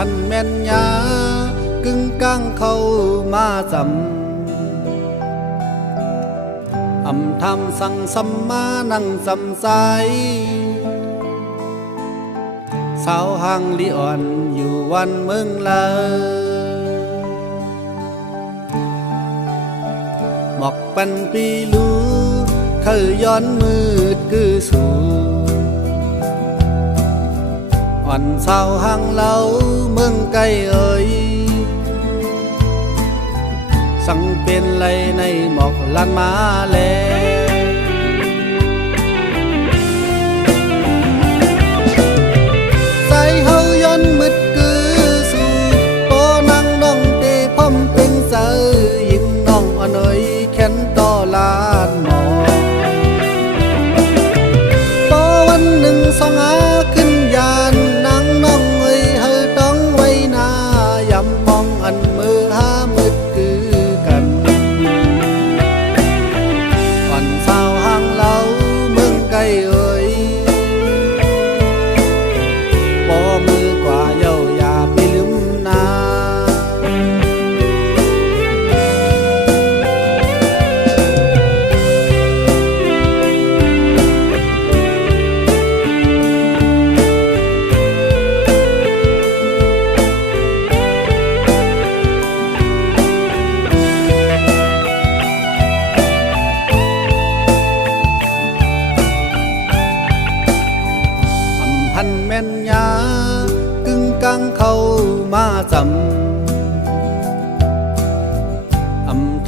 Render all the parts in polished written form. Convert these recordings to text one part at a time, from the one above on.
หันแม่นยากึ่งกลางเข้ามาจำทำสั่งสัมมานั่งจำใจสาวห่างลิอ่อนอยู่วันเมืองเลยหมอกปันปีลูเคยย้อนมืดคือสู่อ่อนสาวห่างเล่าเมืองไกลเอ่ยสั่งเป็นไรในหมอกลันมาแล้วใจเฮาย้อนมืดคือสู่โตนั่งน้องเตพร้อมเป็นเสือยิ่งน้องอ่อนเอ่ยแค้นต่อลานหมอกโตวันหนึ่งสองอาขึ้นยานนางน้องเอ่ยเฮาต้องไว้หน้ายำมองอันมือหามืดคือกันอ่อนสาวห่างเล่าเมืองไกลเอ่ยบ่มือกว่าเย้าอย่าไปลืมนาพันแม่นยากึ่งกลางเข้ามาจำ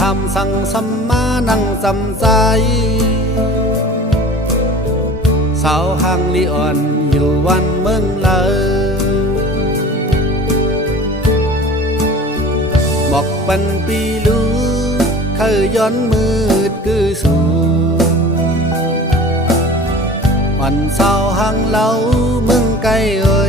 ทำสั่งสัมมานั่งจำใจสาวห่างลิอ่อนอยู่วันเมืองเลยบอกปันปีลูเคยย้อนมืดคือสู่วันเศร้าห่างเล่าเมืองไกลเอ่